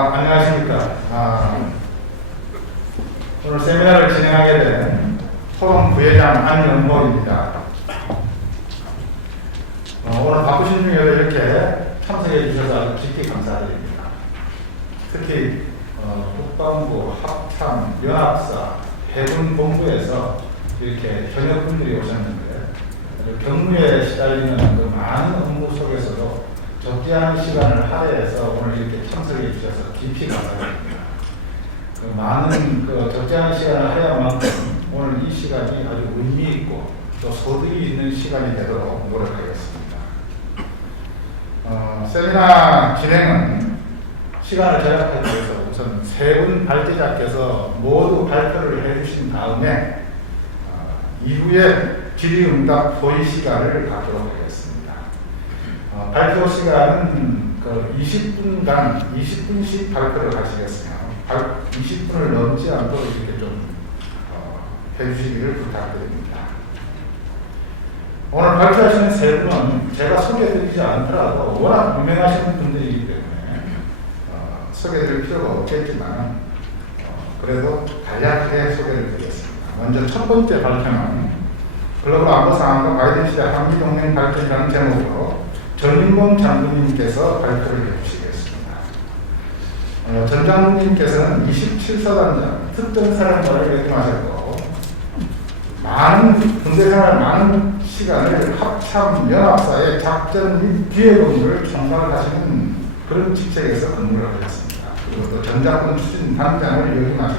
안녕하십니까. 오늘 세미나를 진행하게 된 토론 부회장 안영목입니다. 오늘 바쁘신 중에도 이렇게 참석해 주셔서 아주 깊이 감사드립니다. 특히 국방부, 합참, 연합사, 해군본부에서 이렇게 현역분들이 오셨는데 경무에 시달리는 그 많은 업무 속에서도 적지 않은 시간을 할애해서 오늘 이렇게 참석해 주셔서 깊이 감사드립니다. 그 많은 적지 않은 시간을 할애한 만큼 오늘 이 시간이 아주 의미 있고 또 소득이 있는 시간이 되도록 노력하겠습니다. 세미나 진행은 시간을 절약하기 위해서 우선 세 분 발제자께서 모두 발표를 해주신 다음에 이후에 질의응답 소위 시간을 갖도록 하겠습니다. 발표 시간은 20분씩 발표를 하시겠으며 20분을 넘지 않도록 이렇게 좀 해주시기를 부탁드립니다. 오늘 발표하시는 세 분은 제가 소개해드리지 않더라도 워낙 유명하신 분들이기 때문에 소개해드릴 필요가 없겠지만 그래도 간략하게 소개를 드리겠습니다. 먼저 첫 번째 발표는 글로벌 안보 상황과 바이든 시대 한미동맹 발전이라는 제목으로 전인범 장군님께서 발표를 해주시겠습니다. 전 장군님께서는 27사단장 특전사령관을 역임하셨고 많은 군대생활 많은 시간을 합참 연합사의 작전 및 기획 업무를 총괄 하시는 그런 직책에서 근무를 하셨습니다. 그리고 또 전 장군 추진 단장을 역임하신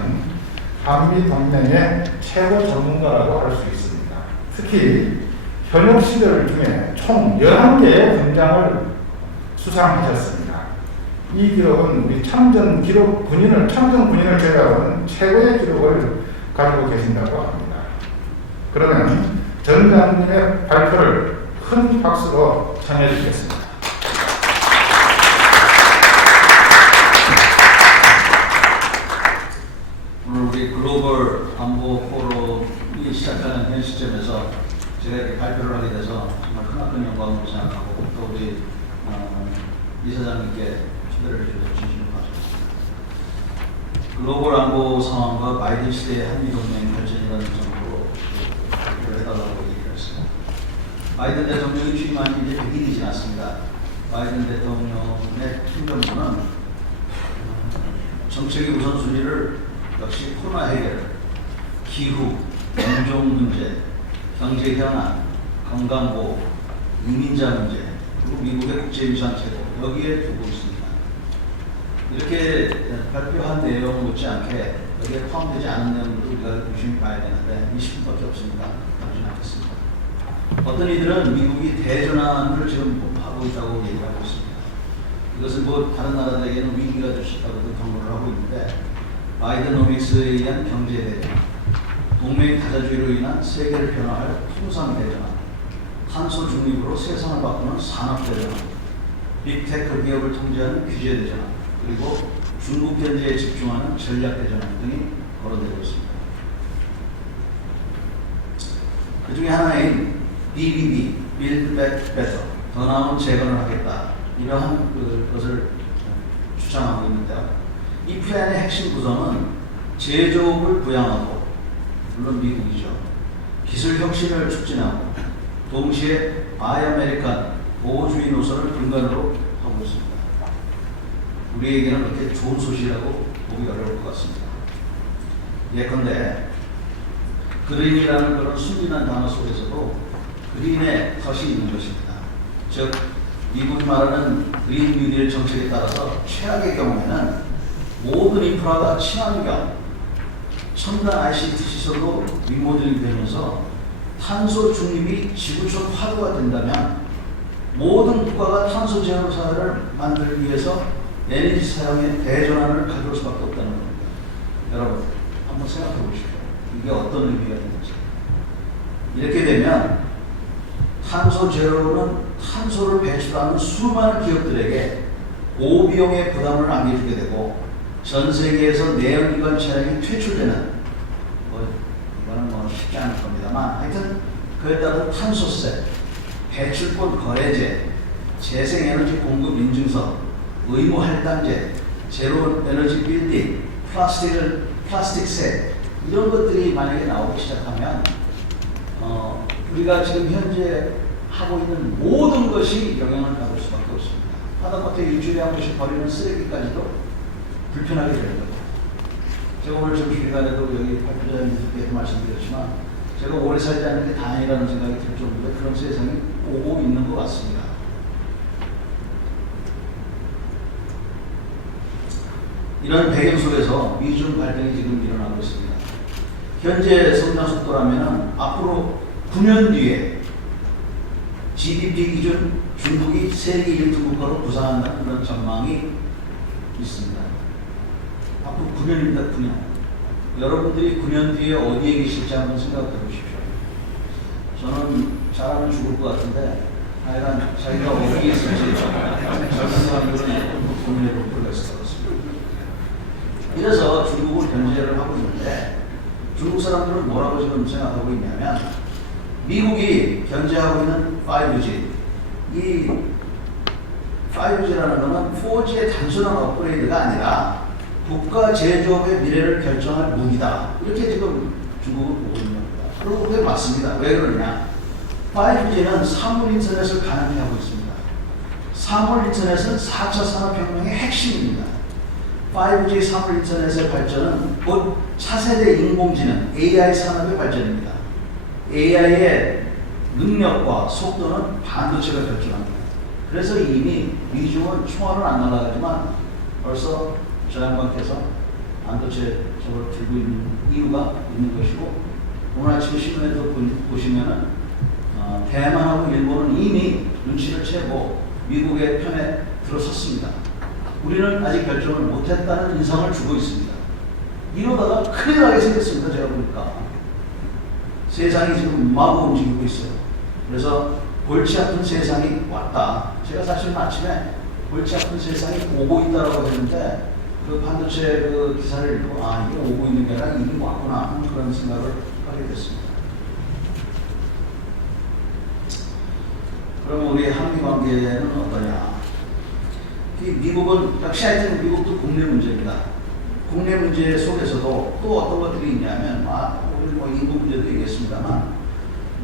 한미 동맹의 최고 전문가라고 할 수 있습니다. 특히 현역 시절 중에 총 11개의 군장을 수상하셨습니다. 이 기록은 우리 참전 군인을 제외하고는 최고의 기록을 가지고 계신다고 합니다. 그러면 전 장군님의 발표를 큰 박수로 청해 주겠습니다. 오늘 우리 글로벌 안보 포럼이 시작하는 현 시점에서 제가 이렇게 발표를 하게 돼서 정말 크나큰 영광으로 생각하고 또 우리 이사장님께 초대를 해주셔서 진심으로 감사드립니다. 글로벌 안보 상황과 바이든 시대의 한미동맹 발전이라는 점으로 발표를 해달라고 얘기를 했습니다. 바이든 대통령이 취임한 지 이제 100일이 지났습니다. 바이든 대통령의 행정부는 정책의 우선순위를 역시 코로나 해결, 기후, 인종 문제, 경제 현안, 건강보호, 이민자 문제, 그리고 미국의 국제유산 제도 여기에 두고 있습니다. 이렇게 발표한 내용 못지않게 여기에 포함되지 않은 내용도 우리가 유심히 봐야 되는데 20분밖에 없습니다. 다루지 않겠습니다. 어떤 이들은 미국이 대전환을 지금 하고 있다고 얘기하고 있습니다. 이것은 뭐 다른 나라들에게는 위기가 될 수 있다고 경고를 하고 있는데 바이든노믹스에 의한 경제 대전환, 동맹 타자주의로 인한 세계를 변화할 통상 대전환, 탄소 중립으로 세상을 바꾸는 산업 대전환, 빅테크 기업을 통제하는 규제 대전환, 그리고 중국 견제에 집중하는 전략 대전환 등이 거론되고 있습니다. 그 중에 하나인 BBB, Build Back Better, 더 나은 재건을 하겠다, 이러한 것을 주장하고 있는데요. 이 플랜의 핵심 구성은 제조업을 부양하고 물론 미국이죠. 기술 혁신을 촉진하고 동시에 아메리칸 보호주의 노선을 근간으로 하고 있습니다. 우리에게는 그렇게 좋은 소식이라고 보기 어려울 것 같습니다. 예컨대 그린이라는 그런 순진한 단어 속에서도 그린의 덫이 있는 것입니다. 즉 미국이 말하는 그린 뉴딜 정책에 따라서 최악의 경우에는 모든 인프라가 친환경, 첨단 ICT 시설로 리모델링 되면서 탄소 중립이 지구촌 화두가 된다면 모든 국가가 탄소 제로 사회를 만들기 위해서 에너지 사용의 대전환을 가져올 수밖에 없다는 겁니다. 여러분 한번 생각해 보십시오. 이게 어떤 의미가 있는지. 이렇게 되면 탄소 제로는 탄소를 배출하는 수많은 기업들에게 고비용의 부담을 안겨주게 되고 전 세계에서 내연기관 차량이 퇴출되는 이거는 쉽지 않을 겁니다만 하여튼 그에 따른 탄소세, 배출권 거래제, 재생에너지 공급 인증서, 의무 할당제, 제로 에너지 빌딩, 플라스틱 이런 것들이 만약에 나오기 시작하면 우리가 지금 현재 하고 있는 모든 것이 영향을 받을 수밖에 없습니다. 하다못해 일주일에 한 번씩 버리는 쓰레기까지도 불편하게 되는 거죠. 제가 오늘 점심시간에도 여기 발표자님들께서 말씀드렸지만 제가 오래 살지 않는 게 다행이라는 생각이 들 정도로 그런 세상이 오고 있는 것 같습니다. 이런 배경 속에서 미중 갈등이 지금 일어나고 있습니다. 현재 성장 속도라면 앞으로 9년 뒤에 GDP 기준 중국이 세계 1등 국가로 부상한다는 그런 전망이 있습니다. 앞으로 9년입니다. 9년. 여러분들이 9년 뒤에 어디에 계실지 한번 생각해 보십시오. 저는 잘하면 죽을 것 같은데 하여간 자기가 어디에 있을지 젊은 사람들은 고민해 볼 필요가 있을 것 같습니다. 이래서 중국을 견제를 하고 있는데 중국 사람들은 뭐라고 지금 생각하고 있냐면 미국이 견제하고 있는 5G, 이 5G라는 것은 4G의 단순한 업그레이드가 아니라 국가 제조업의 미래를 결정할 무기다. 이렇게 지금 중국은 보고 있는 겁니다. 그리고 그게 맞습니다. 왜 그러냐? 5G는 사물 인터넷을 가능히 하고 있습니다. 사물 인터넷은 4차 산업혁명의 핵심입니다. 5G 사물 인터넷의 발전은 곧 차세대 인공지능 AI 산업의 발전입니다. AI의 능력과 속도는 반도체가 결정합니다. 그래서 이미 미중은 총알은 안 날아가지만 벌써 저 양반께서 반도체 저걸 들고 있는 이유가 있는 것이고 오늘 아침 신문에도 보시면은 대만하고 일본은 이미 눈치를 채고 미국의 편에 들어섰습니다. 우리는 아직 결정을 못했다는 인상을 주고 있습니다. 이러다가 큰일 나게 생겼습니다. 제가 보니까 세상이 지금 마구 움직이고 있어요. 그래서 골치 아픈 세상이 왔다. 제가 사실 아침에 골치 아픈 세상이 오고 있다라고 했는데 그 반도체 그 기사를 읽고 이게 오고 있는 게 아니라 이미 왔구나 하는 그런 생각을 하게 됐습니다. 그럼 우리 한미 관계는 어떠냐? 이 미국은 역시 하여튼 미국도 국내 문제입니다. 국내 문제 속에서도 또 어떤 것들이 있냐면 우리 뭐 인구 문제도 얘기했습니다만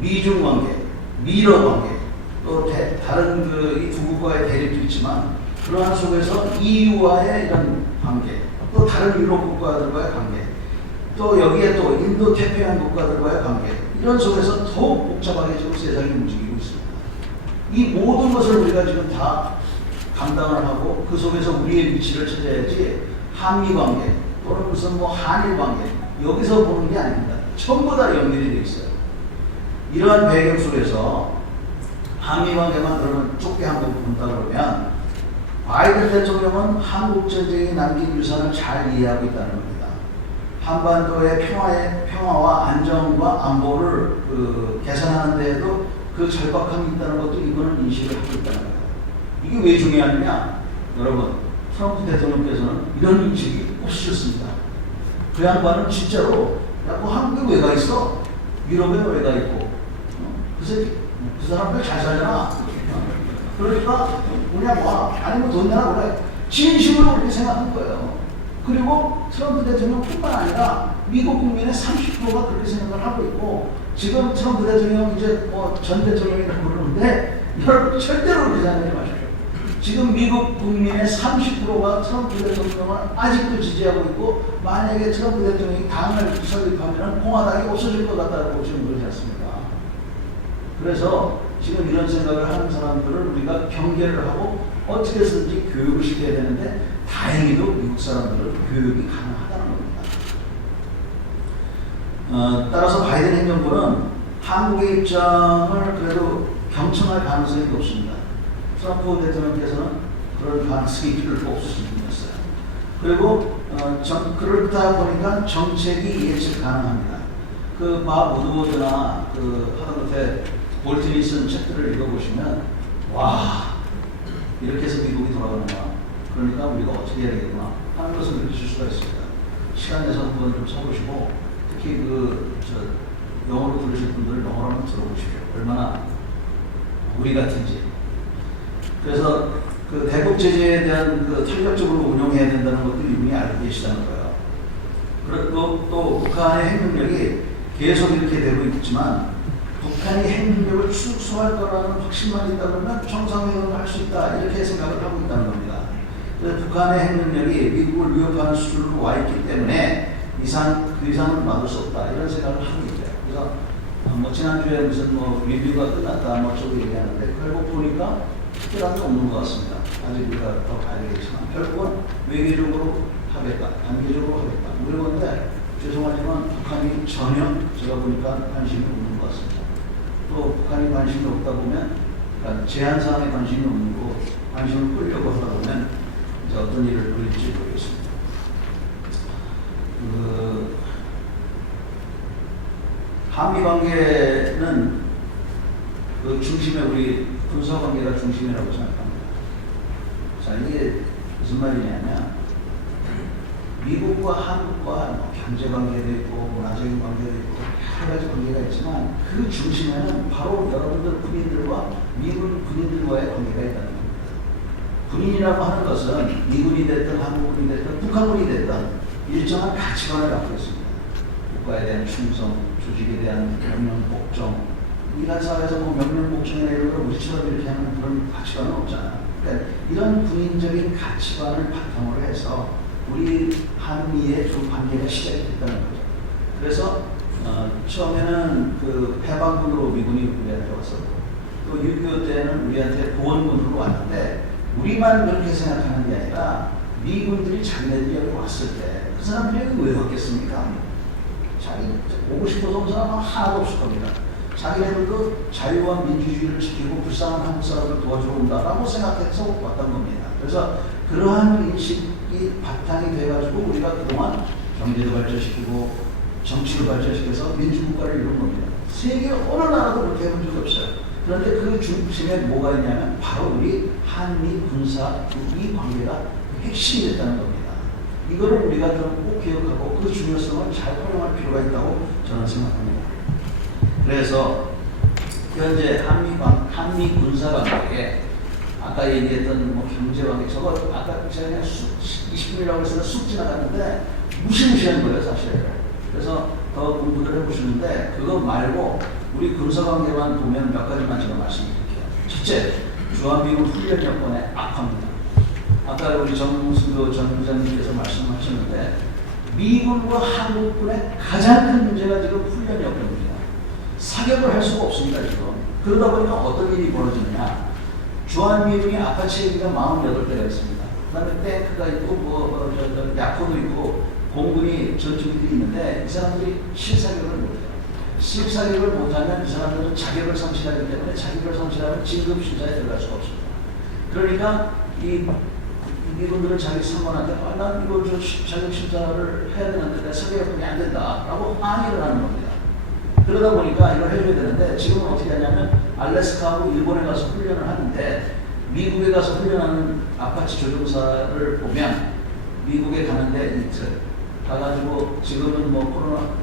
미중 관계, 미러 관계, 또 다른 이 두 국가의 대립도 있지만 그러한 속에서 EU와의 이런 관계, 또 다른 유럽 국가들과의 관계, 또 여기에 또 인도 태평양 국가들과의 관계 이런 속에서 더욱 복잡하게 지금 세상이 움직이고 있습니다. 이 모든 것을 우리가 지금 다 감당을 하고 그 속에서 우리의 위치를 찾아야지 한미 관계 또는 무슨 뭐 한일 관계 여기서 보는 게 아닙니다. 전부 다 연결이 되어 있어요. 이러한 배경 속에서 한미 관계만 그러면 좁게 한번 본다 그러면 바이든 대통령은 한국 전쟁이 남긴 유산을 잘 이해하고 있다는 겁니다. 한반도의 평화와 안정과 안보를 개선하는 데에도 그 절박함이 있다는 것도 이거는 인식을 하고 있다는 거예요. 이게 왜 중요하느냐? 여러분, 트럼프 대통령께서는 이런 인식이 없으셨습니다. 그 양반은 진짜로 뭐 한국에 왜 가 있어? 유럽에 왜 가 있고? 그 사람들 잘 살잖아. 그러니까 그냥 아니면 돈 내라 그래. 진심으로 그렇게 생각한 거예요. 그리고 트럼프 대통령뿐만 아니라 미국 국민의 30%가 그렇게 생각을 하고 있고 지금 트럼프 대통령 이제 전 대통령이라고 그러는데 여러분 절대로 그렇게 생각하지 마십시오. 지금 미국 국민의 30%가 트럼프 대통령을 아직도 지지하고 있고 만약에 트럼프 대통령이 당을 설립하면 공화당이 없어질 것 같다고 지금 그러지 않습니까? 그래서 지금 이런 생각을 하는 사람들을 우리가 경계를 하고 어떻게 해서든지 교육을 시켜야 되는데 다행히도 미국 사람들은 교육이 가능하다는 겁니다. 따라서 바이든 행정부는 한국의 입장을 그래도 경청할 가능성이 높습니다. 트럼프 대통령께서는 그럴 가능성이 별로 없으신 분이었어요. 그리고 그렇다 보니까 정책이 예측 가능합니다. 마 우드워드나 하다못해 볼튼이 쓴 책들을 읽어보시면 이렇게 해서 미국이 돌아가는구나. 그러니까 우리가 어떻게 해야 되겠구나 하는 것을 느끼실 수가 있습니다. 시간 내서 한번 좀 써보시고 특히 영어로 들으실 분들을 영어로 한번 들어보십시오. 얼마나 우리 같은지. 그래서 그 대북 제재에 대한 그 탄력적으로 운용해야 된다는 것도 이미 알고 계시다는 거예요. 그리고 또 북한의 핵능력이 계속 이렇게 되고 있지만 북한이 핵능력을 축소할 거라는 확신만 있다 그러면 정상회담을 할 수 있다 이렇게 생각을 하고 있다는 겁니다. 그래서 북한의 핵능력이 미국을 위협하는 수준으로 와 있기 때문에 그 이상은 막을 수 없다 이런 생각을 하고 있대요. 그래서 뭐 지난주에 무슨 뭐 리뷰가 끝났다 뭐 저거 얘기하는데 결국 보니까 특별한 게 없는 것 같습니다. 아직 우리가 더 봐야 되겠지만 결국은 외교적으로 하겠다, 단계적으로 하겠다 뭐 이런 건데 죄송하지만 북한이 전혀 제가 보니까 관심이 없는 것 같습니다. 또 북한이 관심이 없다 보면 그러니까 제한사항에 관심이 없는 거고 관심을 끌려고 하다 보면 이제 어떤 일을 벌일지 모르겠습니다. 그 한미 관계는 그 중심에 우리 군사 관계가 중심이라고 생각합니다. 자, 이게 무슨 말이냐면 미국과 한국과 경제 관계도 있고 문화적인 관계도 있고 여러 가지 관계가 있지만 그 중심에는 바로 여러분들 군인들과 미국 군인들과의 관계가 있다는 겁니다. 군인이라고 하는 것은 미군이 됐든 한국군이 됐든 북한군이 됐든 일정한 가치관을 갖고 있습니다. 국가에 대한 충성, 조직에 대한 명령 복종. 인간 사회에서 뭐 명령 복종이나 이런 걸 우리처럼 이렇게 하는 그런 가치관은 없잖아요. 그러니까 이런 군인적인 가치관을 바탕으로 해서 우리 한미의 좀 관계가 시작이 됐다는 거죠. 그래서 처음에는 그 해방군으로 미군이 우리한테 왔었고 또 6.25 때는 우리한테 보원군으로 왔는데 우리만 그렇게 생각하는 게 아니라 미군들이 자기네들이 여기 왔을 때 그 사람들이 여기 왜 왔겠습니까? 자기 오고 싶어서 온 사람은 하나도 없을 겁니다. 자기네들도 자유와 민주주의를 지키고 불쌍한 한국 사람을 도와주러 온다라고 생각해서 왔던 겁니다. 그래서 그러한 인식이 바탕이 돼가지고 우리가 그동안 경제를 발전시키고 정치를 발전시켜서 민주국가를 이룬 겁니다. 세계 어느 나라도 그렇게 해본 적이 없어요. 그런데 그 중심에 뭐가 있냐면 바로 우리 한미 군사 이 관계가 핵심이 됐다는 겁니다. 이거를 우리가 좀 꼭 기억하고 그 중요성을 잘 활용할 필요가 있다고 저는 생각합니다. 그래서 현재 한미 군사 관계에 아까 얘기했던 뭐 경제 관계 저거 아까 제가 그냥 20분이라고 해서 쑥 지나갔는데 무시무시한 거예요 사실. 그래서 더 공부를 해보시는데 그거 말고 우리 군사 관계만 보면 몇 가지만 제가 말씀드릴게요. 첫째, 주한미군 훈련 여건의 악화입니다. 아까 우리 정승도 전 부장님께서 말씀하셨는데 미군과 한국군의 가장 큰 문제가 지금 훈련 여건입니다. 사격을 할 수가 없습니다 지금. 그러다 보니까 어떤 일이 벌어지느냐. 주한미군이 아파치 헬기가 48대가 있습니다. 그 다음에 탱크가 있고 야코도 있고 공군이 전투기들이 있는데 이 사람들이 실사격을 못해요. 실사격을 못하면 이 사람들은 자격을 상실하기 때문에 자격을 상실하면 진급 심사에 들어갈 수가 없습니다. 그러니까 이 미군들은 자기 상관한테 난 이거 자격 심사를 해야 되는데 내 사격이 안 된다라고 항의를 하는 겁니다. 그러다 보니까 이걸 해줘야 되는데 지금은 어떻게 하냐면 알래스카하고 일본에 가서 훈련을 하는데 미국에 가서 훈련하는 아파치 조종사를 보면 미국에 가는데 이틀 가가지고 지금은 뭐 코로나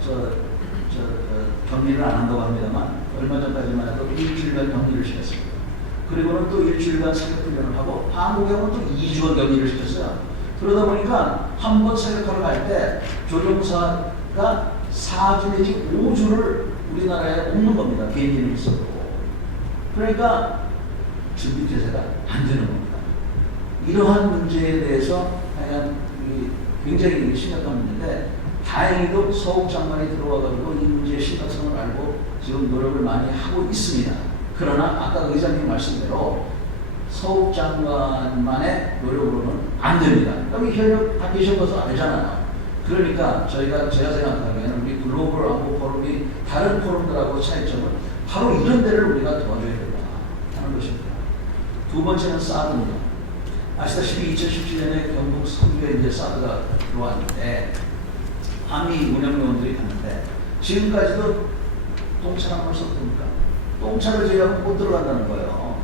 격리를 안 한다고 합니다만 얼마 전까지만 해도 일주일간 격리를 시켰습니다. 그리고는 또 일주일간 사격 훈련을 하고 한국에는 또 2주간 격리를 시켰어요. 그러다 보니까 한 번 사격하러 갈 때 조종사가 4주 내지 5주를 우리나라에 없는 겁니다. 비행기는 있어도. 그러니까 준비태세가 안 되는 겁니다. 이러한 문제에 대해서 하여간 굉장히 심각한 문제인데 다행히도 서욱 장관이 들어와가지고 이 문제의 심각성을 알고 지금 노력을 많이 하고 있습니다. 그러나 아까 의장님 말씀대로 서욱 장관만의 노력으로는 안 됩니다. 여기 현역 다 계셔서 알잖아요. 그러니까 제가 생각하기에는 우리 글로벌 안보 포럼이 다른 포럼들하고 차이점은 바로 이런 데를 우리가 도와줘야 된다 하는 것입니다. 두 번째는 사드입니다. 아시다시피 2017년에 경북 성주에 이제 사드가 들어왔는데 한미 운영요원들이 갔는데 지금까지도 똥차를 한번 썼습니까? 똥차를 저희가 못 들어간다는 거예요.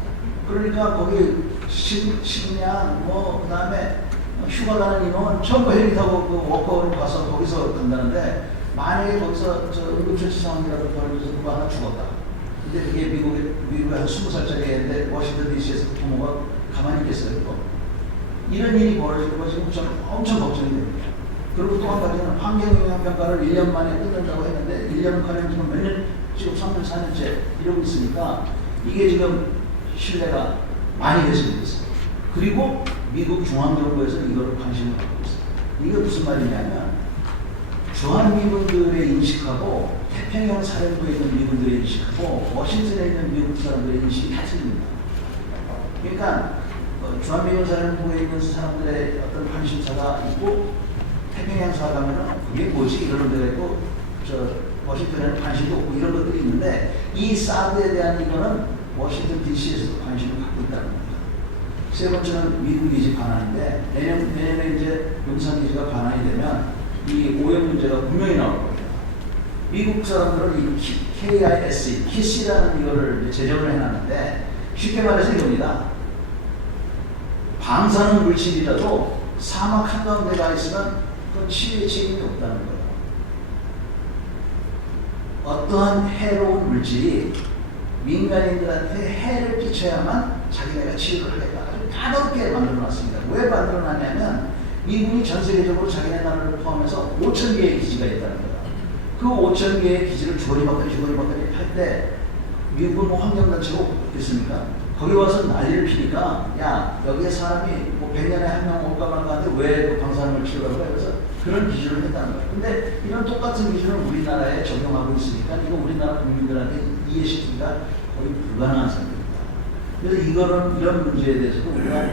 그러니까 거기 식량 그 다음에 휴가 가는 인원은 전부 헬기 타고 그 워커로 가서 거기서 간다는데 만약에 거기서 응급처치 상황이라도 벌어져서 누가 하나 죽었다. 근데 그게 미국에 한 20살짜리 애인데 워싱턴 DC에서 부모가 가만히 있겠어요? 이거? 이런 일이 벌어지고 지금 저는 엄청 걱정이 됩니다. 그리고 또 한 가지는 환경영향평가를 1년 만에 끝낸다고 했는데 1년은 가면 지금 몇 년, 지금 3년, 4년째 이러고 있으니까 이게 지금 신뢰가 많이 훼손됐어요. 그리고 미국 중앙정부에서 이거를 관심을 갖고 있어요. 이게 무슨 말이냐면 주한미군들의 인식하고 태평양 사령부에 있는 미군들의 인식하고 워싱턴에 있는 미국 사람들의 인식이 다 틀립니다. 그러니까 주한미군 사령부에 있는 사람들의 어떤 관심사가 있고 태평양사 가면은 그게 뭐지 이러는 데가 있고 워싱턴에는 관심도 없고 이런 것들이 있는데 이 사드에 대한 이거는 워싱턴 DC에서도 관심을 갖고 있다는 겁니다. 세 번째는 미국 기지 반환인데 내년에 이제 용산 기지가 반환이 되면 이 오염 문제가 분명히 나올 거예요. 미국 사람들은 이 KISC, KISC라는 이거를 제정을 해놨는데 쉽게 말해서 이겁니다. 방사능 물질이라도 사막 한가운데 가 있으면 그건 치유의 책임이 없다는 거예요. 어떠한 해로운 물질이 민간인들한테 해를 끼쳐야만 자기네가 치유를 하겠다. 아주 까다롭게 만들어놨습니다. 왜 만들어놨냐면 미국이 전 세계적으로 자기네 나라를 포함해서 5,000개의 기지가 있다는 거예요. 그 5,000개의 기지를 주거리박거리 할 때 미국은 뭐 환경단체고 있습니까? 거기 와서 난리를 피니까 야 여기에 사람이 뭐 100년에 한 명 올까 말까 하는데 왜 그 방사능을 치우라고 해? 그래서 그런 기준을 했다는 거예요. 근데 이런 똑같은 기준을 우리나라에 적용하고 있으니까 이거 우리나라 국민들한테 이해시키기가 거의 불가능한 상태입니다. 그래서 이런 문제에 대해서도 우리가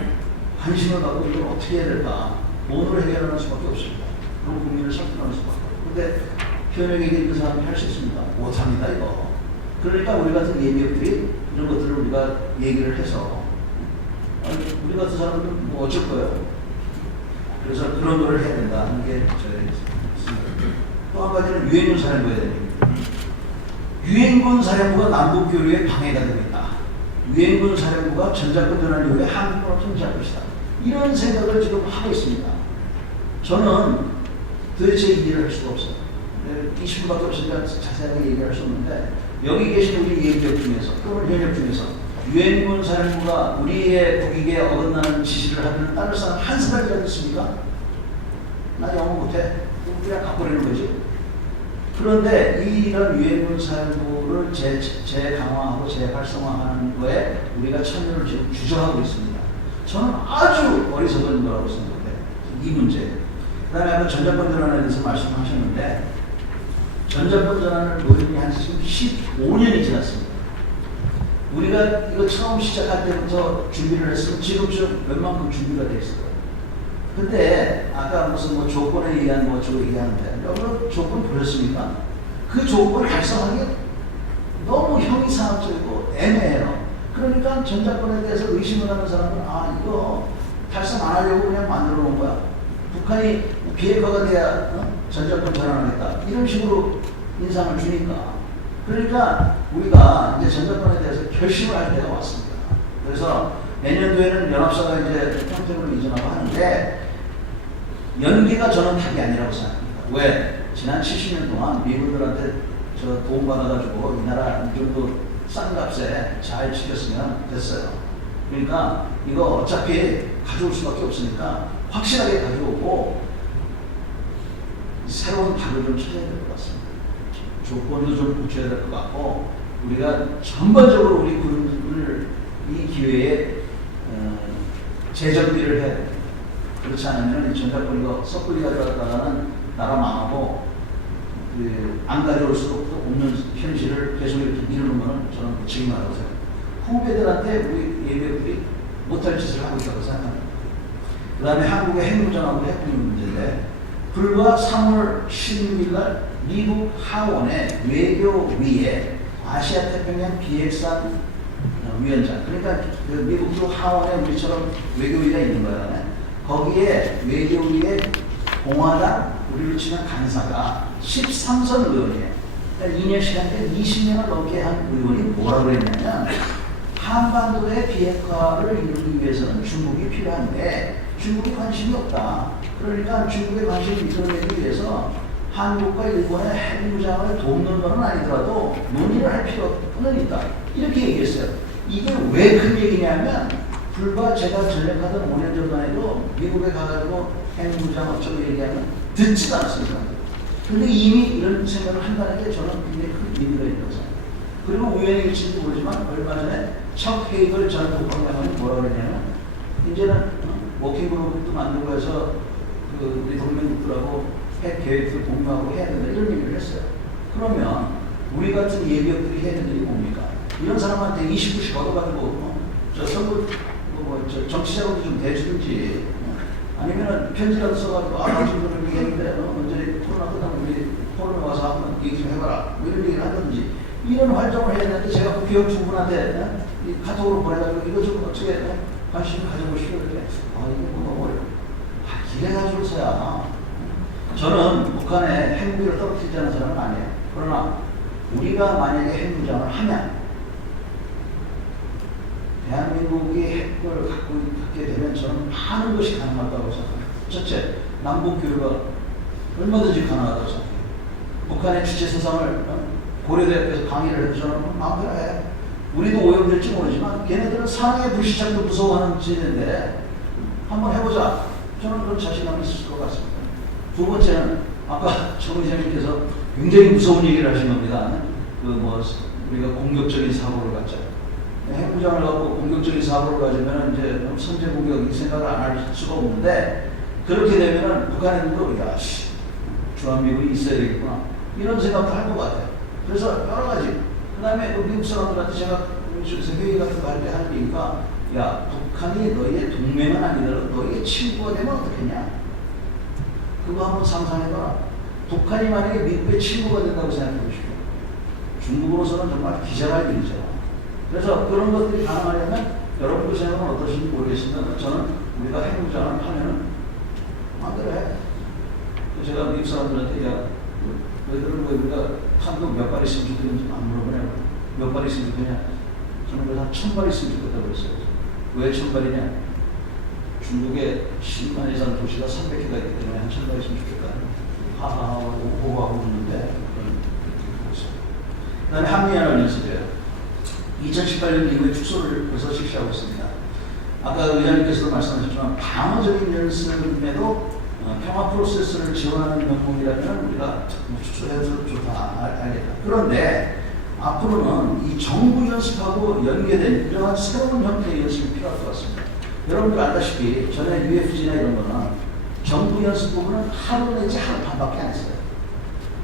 관심을 갖고 이걸 어떻게 해야 될까? 돈으로 해결하는 수밖에 없습니다. 그리고 국민을 설득하는 수밖에 없고. 근데 현역에게 있는 사람이 할 수 있습니다. 못합니다 이거. 그러니까 우리 같은 예비역들이 이런 것들을 우리가 얘기를 해서 우리 같은 사람들은 뭐 어쩔 거예요. 그래서 그런 거를 해야 된다 하는 게 저의 있습니다. 또 한 가지는 유엔군 사령부에 됩니다. 유엔군 사령부가 남북 교류에 방해가 되고 있다. 유엔군 사령부가 전자권 전환 이후에 한국을 통제할 것이다. 이런 생각을 지금 하고 있습니다. 저는 도대체 이해를 할 수가 없어요. 20분밖에 없으니까 자세하게 얘기할 수 없는데 여기 계신 우리 예비역 중에서 또는 현역 중에서 유엔군 사령부가 우리의 국익에 어긋나는 지시를 하면 따를 사람 한 사람이라도 있습니까? 나 영어 못해. 그냥 갖고 내는 거지. 그런데 이런 유엔군 사령부를 재강화하고 재활성화하는 거에 우리가 참여를 지금 주저하고 있습니다. 저는 아주 어리석은 거라고 생각해요. 이 문제. 그 다음에 아까 전자권 전환에 대해서 말씀하셨는데 전자권 전환을 노력이 한 지금 15년이 지났습니다. 우리가 이거 처음 시작할 때부터 준비를 했으면 지금쯤 웬만큼 준비가 돼 있을 거예요. 근데 아까 무슨 뭐 조건에 의한 뭐 저거 얘기하는데 여러분 조건 보셨습니까? 그 조건을 달성하기 너무 형이상학적이고 애매해요. 그러니까 전자권에 대해서 의심을 하는 사람은 아 이거 달성 안 하려고 그냥 만들어 놓은 거야. 북한이 비핵화가 돼야 전자권 전환하겠다. 이런 식으로 인상을 주니까. 그러니까 우리가 이제 전자권에 대해서 결심을 할 때가 왔습니다. 그래서 내년도에는 연합사가 이제 평택으로 이전하고 하는데 연기가 저는 답이 아니라고 생각합니다. 왜? 지난 70년 동안 미군들한테 저 돈 받아가지고 이 나라 이 정도 싼 값에 잘 지켰으면 됐어요. 그러니까 이거 어차피 가져올 수밖에 없으니까 확실하게 가져오고 새로운 답을 좀 찾아야 될 것 같습니다. 조건도 좀 붙여야 될 것 같고 우리가 전반적으로 우리 군을 이 기회에 재정비를 해야 됩니다. 그렇지 않으면 이 전자권 이거 섣불리 가져갔다가는 나라 망하고 안 가져올 수 없는 현실을 계속 이렇게 미루는 것은 저는 무책임하다고 생각합니다. 후배들한테 우리 예비역들이 못할 짓을 하고 있다고 생각합니다. 그 다음에 한국의 핵무장하고 핵군인 문제인데 불과 3월 16일 날 미국 하원의 외교위에 아시아 태평양 비핵산 위원장 그러니까 그 미국도 하원에 우리처럼 외교위가 있는 거잖아요. 거기에 외교위의 공화당 우리로 치면 간사가 13선 의원이에요. 그러니까 2년 시간대 20년을 넘게 한 의원이 뭐라고 했냐면 한반도의 비핵화를 이루기 위해서는 중국이 필요한데 중국이 관심이 없다. 그러니까 중국의 관심을 이끌어내기 위해서 한국과 일본의 핵무장을 돕는 것은 아니더라도 논의를 할 필요는 있다. 이렇게 얘기했어요. 이게 왜 큰 얘기냐면 불과 제가 전역하던 5년 전만 해도 미국에 가가지고 핵무장 어쩌고 얘기하면 듣지도 않았습니다. 근데 이미 이런 생각을 한다는 게 저는 굉장히 큰 의미가 있다고 생각합니다. 그리고 우연일지도 모르지만 얼마 전에 척 헤이글 전 국방장관이 뭐라고 그러냐면 이제는 워킹그룹도 만들고 해서 그 우리 동맹국들하고 핵 계획을 공유하고 해야 된다 이런 얘기를 했어요. 그러면 우리 같은 예비역들이 해야 되는 일이 뭡니까? 이런 사람한테 29씩 얻어가지고 저 선거 저 정치자금도 좀 대주든지 아니면은 편지라도 써가지고 지금 이렇게 했는데 언제 코로나 끝나면 우리 포럼에 와서 한번 얘기 좀 해봐라 뭐 이런 얘기를 하든지 이런 활동을 해야 되는데 제가 국회의원 두 분한테 이 카톡으로 보내가지고 이거 좀 어떻게 관심 가져보시고 이렇게 이거 뭐 너무 어려워. 이래가지고서야 저는 북한에 핵무기를 떨어뜨리자는 사람은 아니에요. 그러나 우리가 만약에 핵무장을 하면 대한민국이 핵을 갖게 되면 저는 많은 것이 가능하다고 생각합니다. 첫째, 남북 교류가 얼마든지 가능하다고 생각해요. 북한의 주체 사상을 고려대학에서 강의를 해도 저는 마음대로 해. 우리도 오염될지 모르지만 걔네들은 상해 불시착도 무서워하는 지인인데 한번 해보자. 저는 그런 자신감이 있을 것 같습니다. 두 번째는 아까 정 의장님께서 굉장히 무서운 얘기를 하신 겁니다. 우리가 공격적인 사고를 갖자. 핵무장을 갖고 공격적인 사고를 가지면 이제 선제 공격 이 생각을 안 할 수가 없는데 그렇게 되면은 북한에도 야씨 주한미군이 있어야 되겠구나 이런 생각도 할 것 같아요. 그래서 여러 가지 그 다음에 그 미국 사람들한테 제가 회의 같은 거 할 때 하는 얘기가 야 북한이 너희의 동맹은 아니더라도 너희의 친구가 되면 어떻겠냐 그거 한번 상상해봐라. 북한이 만약에 미국의 친구가 된다고 생각해 보시고 중국으로서는 정말 기절할 일이죠. 그래서 그런 것들이 가능하려면 여러분들 생각은 어떠신지 모르겠습니다. 저는 우리가 핵무장을 하면은 마음대로 해. 제가 미국 사람들한테 야 너희들은 뭐 우리가 탄도 몇 발 있으면 좋겠는지 안 물어보냐고. 몇 발 있으면 좋겠냐. 저는 그래서 1000발 있으면 좋겠다고 그랬어요. 왜 1000발이냐. 중국에 10만 이상 도시가 300개가 있기 때문에 한 1000발 있으면 좋겠다. 하하하 오고하고 있는데 그 다음에 한미연합 연습이에요. 2018년 이후에 축소를 벌써 실시하고 있습니다. 아까 의장님께서도 말씀하셨지만 방어적인 연습에도 평화 프로세스를 지원하는 명목이라면 우리가 축소해서 좋다 알겠다. 그런데 앞으로는 이 정부 연습하고 연계된 이러한 새로운 형태의 연습이 필요할 것 같습니다. 여러분들 알다시피 전에 UFG나 이런 거는 정부 연습 부분은 하루 내지 하루 반밖에 안 했어요.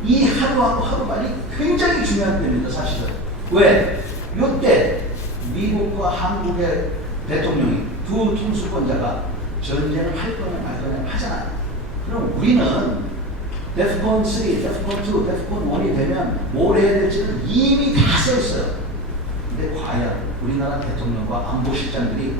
이 하루하고 하루만이 굉장히 중요한 때입니다. 사실은. 왜? 이때 미국과 한국의 대통령이 두 통수권자가 전쟁을 할 거냐 말 거냐 하잖아요. 그럼 우리는 데프콘 3, 데프콘 2, 데프콘 1이 되면 뭘 해야 될지는 이미 다 써 있어요. 근데 과연 우리나라 대통령과 안보실장들이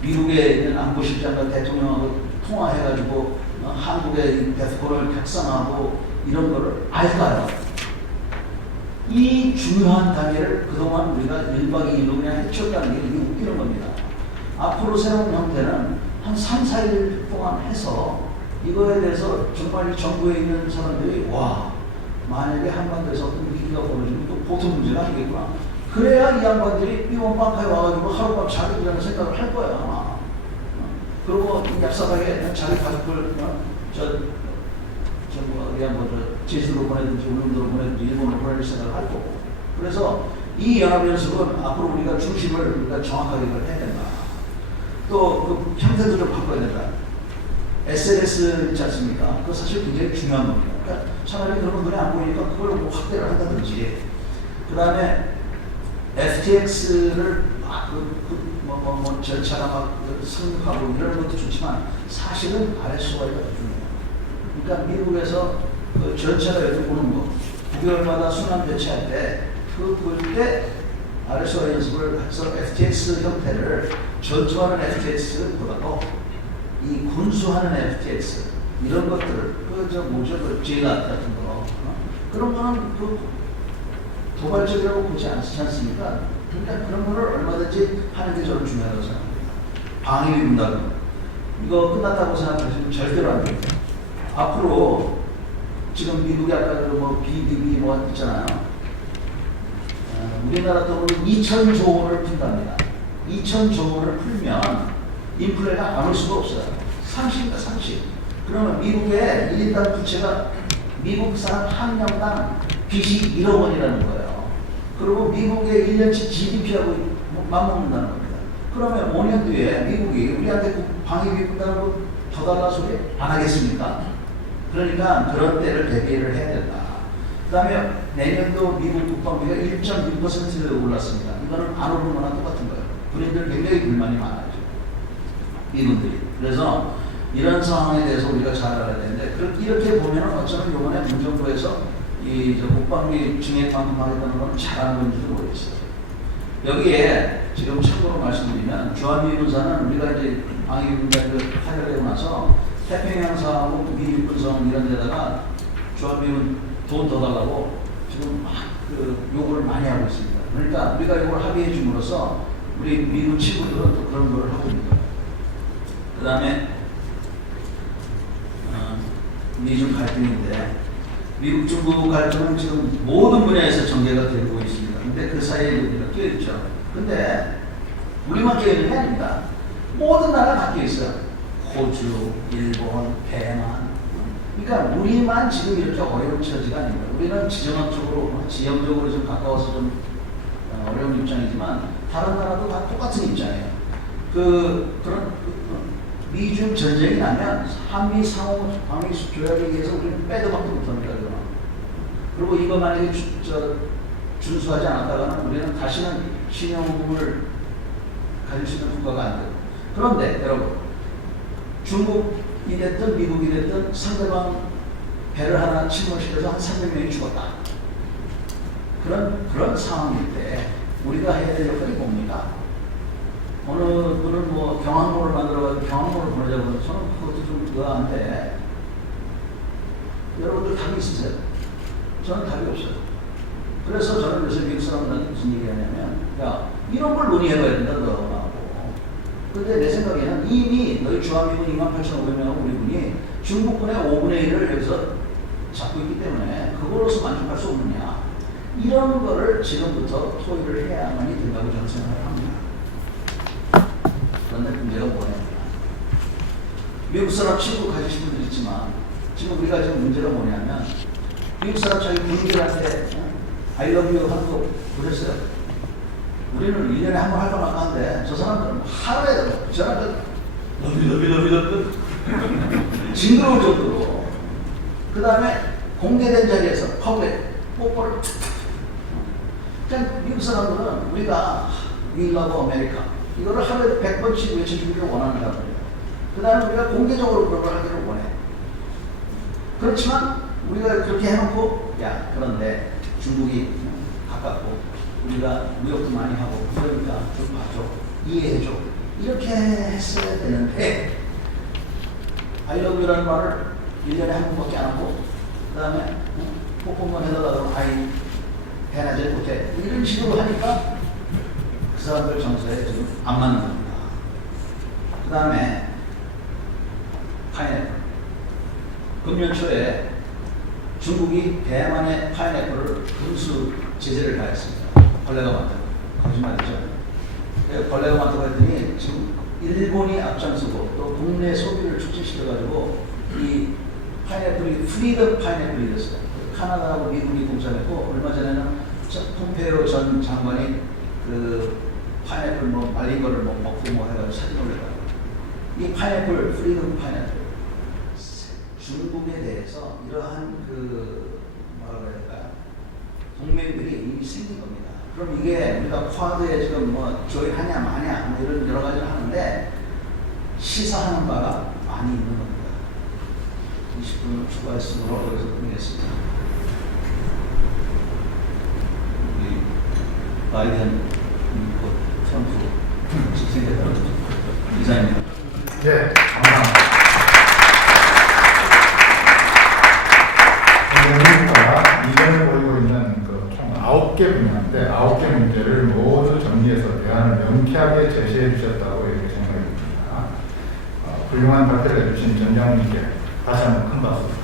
미국에 있는 안보실장과 대통령하고 통화해가지고 한국의 데프콘을 격상하고 이런 거를 알까요? 이 중요한 단계를 그동안 우리가 1박 2일로 그냥 해치웠다는 게 이게 웃기는 겁니다. 앞으로 새로운 형태는 한 3, 4일 동안 해서 이거에 대해서 정말 이 정부에 있는 사람들이 와 만약에 한반도에서 어떤 위기가 벌어지면 또 보통 문제가 아니겠구나. 그래야 이 양반들이 이원방카에 와가지고 하룻밤 자기들이라는 생각을 할 거야 아마. 그리고 얍삽하게 자기 가족들 어디 한번 제주도로 보내든지 울릉도로 보내든지 일본으로 보낼 생각을 할 거고. 그래서 이 연합연습은 앞으로 우리가 중심을 우리가 정확하게 해야 된다. 또 그 형태도 좀 바꿔야 된다. SNS 있지 않습니까? 그거 사실 굉장히 중요한 겁니다. 그러니까 차라리 그런 건 눈에 안 보이니까 그걸 뭐 확대를 한다든지. 그 다음에 FTX를 절차가 막 성립하고 이런 것도 좋지만 사실은 RSOI가 더 중요해요. 그러니까 미국에서 그 전차가 여기 오는 거 9개월마다 순환 배치할 때 그때 RSOI 연습을 해서 FTX 형태를 전투하는 FTX보다도 이 군수하는 FTX 이런 것들을 그 J-LAT 같은 거 그런 거는 그 도발적이라고 보지 않지 않습니까? 그러니까 그런 거를 얼마든지 하는 게 저는 중요하다고 생각합니다. 방위비 분담금 이거 끝났다고 생각하시면 절대로 안 됩니다. 앞으로 지금 미국이 아까 뭐 BDB 뭐 있잖아요. 우리나라 돈으로 2000조 원을 푼답니다. 2,000조 원을 풀면 인플레가 남을 수가 없어요. 상식입니다, 상식. 그러면 미국의 1인당 부채가 미국 사람 한 명당 빚이 1억 원이라는 거예요. 그리고 미국의 1년치 GDP하고 맞먹는다는 겁니다. 그러면 5년 뒤에 미국이 우리한테 방위비 분담으로 더 달라 소리 안 하겠습니까? 그러니까 그런 때를 대비를 해야 된다. 그 다음에 내년도 미국 국방비가 1.6% 올랐습니다. 이거는 안 오른 거나 똑같은 거예요. 본인들 굉장히 불만이 많아요. 미군들이. 그래서 이런 상황에 대해서 우리가 잘 알아야 되는데, 이렇게 보면은 어쩌면 이번에 문정부에서 이 국방비 증액만큼 하겠다는 건 잘하는 건지도 모르겠어요. 여기에 지금 참고로 말씀드리면, 주한미 군사는 우리가 이제 방위 군단을 파견되고 나서 태평양사하고 미국군성 이런 데다가 주한미군 돈 더 달라고 지금 막 요구를 많이 하고 있습니다. 그러니까 우리가 이걸 합의해 줌으로써 우리 미국 친구들은 또 그런 걸 하고 있는 거예요. 그 다음에 미중 갈등인데, 미국 중국 갈등은 지금 모든 분야에서 전개가 되고 있습니다. 근데 그 사이에 우리가 껴있죠. 근데 우리만 껴있는 게 아닙니다. 모든 나라가 다 껴있어요. 호주, 일본, 대만. 그러니까 우리만 지금 이렇게 어려운 처지가 아닙니다. 우리는 지정학적으로, 지형적으로 좀 가까워서 좀 어려운 입장이지만 다른 나라도 다 똑같은 입장이에요. 그런 미중 전쟁이 나면 한미 상호 방위 조약에 의해서 우리는 빼도 박도 못합니다. 그리고 이거 만약에 준수하지 않았다가는 우리는 다시는 신용을 가질 수 있는 국가가 안 돼요. 그런데 여러분, 중국이 됐든 미국이 됐든 상대방 배를 하나 침몰시켜서 한 300명이 죽었다. 그런 상황일 때 우리가 해야 될 역할이 뭡니까? 어느 분은 뭐 경항로를 만들어가지고 경항로를 보내자고 하는데 저는 그것도 좀 의아한데, 여러분들 답이 있으세요? 저는 답이 없어요. 그래서 저는 요새 미국 사람들한테 무슨 얘기 하냐면, 야, 이런 걸 논의해봐야 된다, 너하고. 근데 내 생각에는 이미 너희 주한미군 28,500명하고 우리 군이 중국군의 5분의 1을 여기서 잡고 있기 때문에 그걸로서 만족할 수 없느냐. 이런 거를 지금부터 토의를 해야만이 된다고 저는 생각을 합니다. 그런데 문제가 뭐냐면, 미국 사람 친구 가지신 분들 있지만 지금 우리가 지금 문제가 뭐냐면, 미국 사람 자기 군인들한테 I love you 하는 거 보셨어요? 우리는 1년에 한 번 활동할까 하는데 저 사람들은 하루에 저 사람들 너비 징그러울 정도로. 그 다음에 공개된 자리에서 퍼블릭 뽀뽀를 그냥 미국 사람들은 우리가 We love America 이거를 하루에 100번씩 외쳐주기를 원하는 사람들이에요. 그 다음에 우리가 공개적으로 그런 걸 하기를 원해. 그렇지만 우리가 그렇게 해놓고, 야, 그런데 중국이 가깝고 우리가 무역도 많이 하고 그러니까 좀 봐줘, 이해해줘, 이렇게 했어야 되는데, I love you라는 말을 1년에 한 번밖에 안 하고, 그 다음에 뽀뽀만 해달라고 아이 해나지 못해, 이런 식으로 하니까 그 사람들 정서에 지금 안 맞는 겁니다. 그 다음에 파인애플. 금년 초에 중국이 대만의 파인애플을 금수 제재를 가했습니다. 벌레가 많다고. 거짓말이죠. 벌레가 많다고 했더니 지금 일본이 앞장서고 또 국내 소비를 촉진시켜가지고 이 파인애플이 프리덤 파인애플이 됐어요. 카나다하고 미국이 공짜냈고, 얼마 전에는 폼페이오 전 장관이 그 파인애플 뭐 말린 거를 뭐 먹고 뭐 해가지고 사진 올렸다고. 이 파인애플, 프리덤 파인애플. 중국에 대해서 이러한 뭐라고 해야 될까요? 동맹들이 이미 생긴 겁니다. 그럼 이게 우리가 쿼드에 지금 뭐 조율하냐 마냐 뭐 이런 여러 가지를 하는데 시사하는 바가 많이 있는 겁니다. 20분을 추가했으므로 여기서 끝내겠습니다. 바이든, 트럼프 직생됐다는 이사입니다. 네, 감사합니다. 우리가 이전에 보이고 있는 총 9개 분야인데 9개 문제를 모두 정리해서 대안을 명쾌하게 제시해 주셨다고 이렇게 생각이 듭니다. 훌륭한 발표를 해주신 전 장님께 다시 한번 큰 박수.